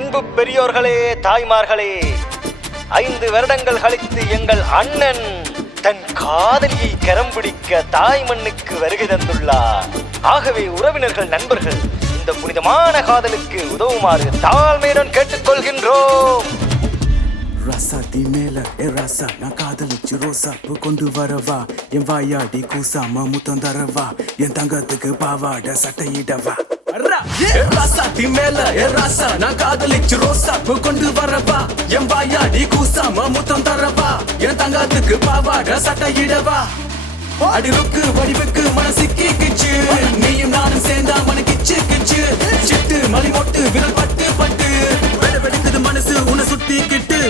அன்பு பெரியோர்களே, தாய்மார்களே, 5 வருடங்கள் கழித்து எங்கள் அண்ணன் தன் காதலியை கரம் பிடிக்க தாய் மண்ணுக்கு வருகை தந்துள்ளார். ஆகவே உறவினர்கள், நண்பர்கள் இந்த புனிதமான காதலுக்கு உதவுமாறு தாழ்மையுடன் கேட்டுக்கொள்கின்றோம். ரசாத்தி மேல ராசா நான் காதலிச்சு ரோசாப்பு கொண்டு வரவா, என் வாயாடி கூசாம முத்தம் தரவா, என் தங்கத்துக்கு பாவாட சட்டையிடவா. ரசாத்தி மேல ராசா நான் காதலிச்சு ரோசாப்பு கொண்டு வரவா, என் வாயாடி கூசாம முத்தம் தரவா, என் தங்கத்துக்கு பாவாட சட்டையிடவா. அடிருக்கு வடிவுக்கு மனசு கிச்சு, நீயும் நானும் சேர்ந்தா மனு கிச்சு கிச்சு, சிட்டு மலி மொட்டு விரல் பட்டு பட்டு வெடுக்குது மனசு உன்னை சுத்தி கிட்டு.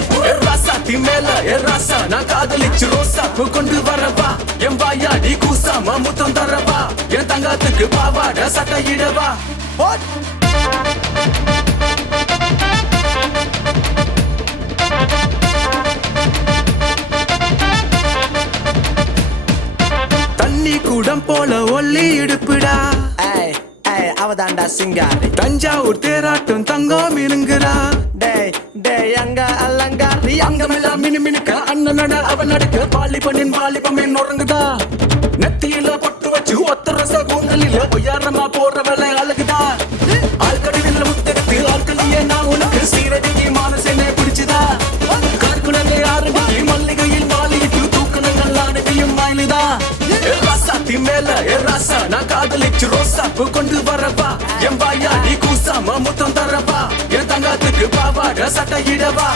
ராசாத்தி மேல ராசா நான் காதலிச்சு ரோசாப்பு கொண்டு வரவா, என் வாயாடி கூசாம முத்தம் தரவா, என் தங்கத்துக்கு பாவாட சட்டையிடவா. தண்ணி கூடம் போல ஒல்லி இடுப்புடா, அவதாண்டா சிங்காரி. தஞ்சாவூர் தேராட்டம் தங்கம் இருங்குறா, டேய் டேய் அங்க அலங்காரி. அங்கமெல்லாம் மினு மினுக்க அண்ணனட அவன் நடக்க, வாலிபனின் வாலிபமே நொறுங்குதா, நெத்தியில பொட்டு வச்சு ஒத்த ரச கூந்தலில பொய்யாரமா போற வேலை அழகுதா. ஆழ்கடலில் முத்தெடுத்து ஆட்களியே நான் உனக்கு சீரடிக்கு மானசேனே பிடிச்சுதா, கார்குடலே ஆரம்பிக்கு மல்லிகையில் மாலையிட்டு தூக்கணங்கள் ஆனவையும் மாயிலுதா. ராசாத்தி மேல ராசா நான் காதலிச்சு ரோசாப்பு கொண்டு வரவா, என் வாயாடி கூசாம முத்தம் தரவா, என் தங்கத்துக்கு பாவாட சட்டையிடவா.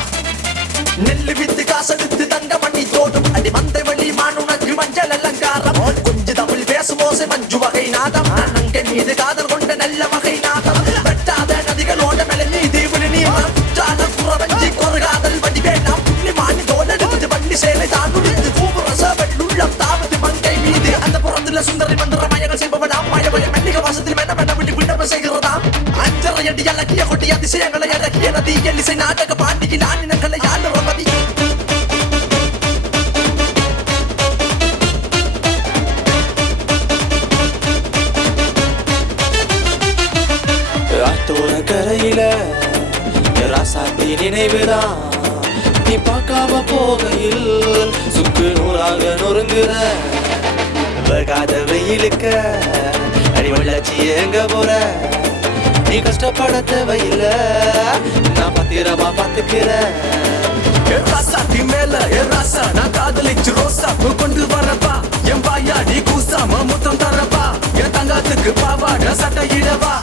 நெல்லு வித்து காசெடுத்து தங்க மணி தோடும் அடி மந்தை வழி மானுனக்கு மஞ்சள் அலங்காரம். கொஞ்சம் தமிழ் பேசும் ஓசை மஞ்சு வகை நாதம், நங்க மீது காதல் கொண்ட நல்ல வகை நாதம். வெட்டாத நதிகளோட மேல நீதி நீ குற்றால குறவஞ்சி ஒரு காதல் வடி வேண்டாம். புள்ளி மாணி தோலெடுத்து பள்ளி சேலை தான் உடுத்து பூபுரச வெள்ளுள்ளம் தாவது மங்கை மீது அந்த புறத்துல சுந்தரி மந்திர மயங்கள் செய்பவனாம். மயமய மல்லிக வாசத்தில் மென்ன மென்ன விட்டு விண்ணப்பம் செய்கிறதாம். அஞ்சரை அடி அழகிய கொட்டி அதிசயங்களை அழகிய நதி எல்லிசை நாடக பாண்டியில் ஆணினங்களை யாழ் ரமதி. ஆத்தோர கரையில ராசாத்தி நினைவுதான், நீ பார்க்காம போகையில் சுக்கு நூறாக நொறுங்குற காத வெயிலுக்க அடி வெள்ளாச்சி எங்க போற, நீ கஷ்டப்பட தேவையில்ல நான் பத்திரமா பாத்துக்கிறேன். ராசாத்தி மேல ராசா நான் காதலிச்சு ரோசாப்பு கொண்டு வரவா, என் வாயாடி கூசாம முத்தம் தரவா, என் தங்கத்துக்கு பாவாட சட்டையிடவா.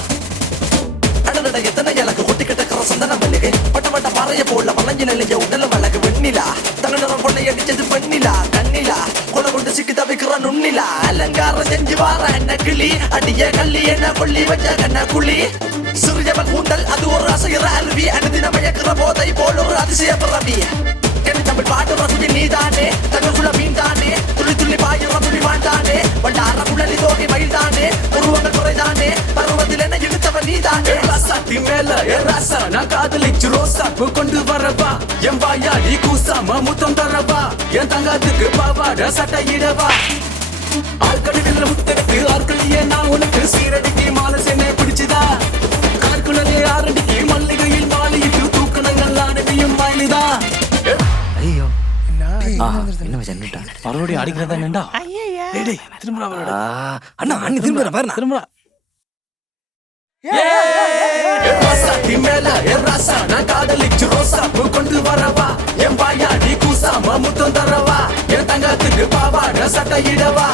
அடடட எத்தனை எனக்கு கொட்டி கிட்டக்கிற சந்தன மல்லிகை, பட்ட பட்ட பாறைய போல வளைஞ்சு நிலைய உடல வழக்கு வெண்ணிலா, தங்க நிறம் கொள்ளை அடிச்சது பெண்ணிலா, கண்ணிலா கொலை கொண்டு சிக்கி தவிக்கிற நுண்ணிலா. அலங்காரம் செஞ்சு வார என்ன கிளி, அடிய கள்ளி என்ன கொள்ளி வச்ச கண்ண குழி. சிறியவன் கூந்தல் அது ஒரு அசைகிற அருவி, அனுதின மயக்கிற போதை போல் ஒரு அதிசய பிறவி. என் தமிழ் பாட்டு ரசுவி நீதானே, தங்கக்குள்ள மீன் தானே, துள்ளி துள்ளி பாயிர துளி வாழ்ந்தானே, வண்டார குழலி தோகை மயில் தானே, உருவங்கள் குறைதானே, பருவத்தில் என்ன இழுத்தவன் நீதானே. ராசாத்தி மேல ராசா நான் காதலிச்சு ரோசாப்பு கொண்டு வரவா, என் வாயாடி கூசாம முத்தம் தரவா, என் தங்கத்துக்கு பாவாட சட்டையிடவா. ஆழ்கடலில் முத்தெடுத்து ஆட்களியே நான் உனக்கு சீரடிக்கு மானசேனே பிடிச்சுதா, கார்குடலே ஆரடிக்கு மல்லிகையில் மாலையிட்டு தூக்கணங்கள் ஆனவையும் மாயிலுதா. ஐயோ என்ன ஜன்னிட்டா மறுபடியும் அடிக்கிறதா என்னடா? அண்ணா அண்ணி திரும்ப பாருண்ணா திரும்ப. ராசாத்தி மேல ராசா நான் காதலிச்சு ரோசாப்பு கொண்டு வரவா, என் வாயாடி கூசாம முத்தம் தரவா, என் தங்கத்துக்கு பாவாட சட்டையிடவா.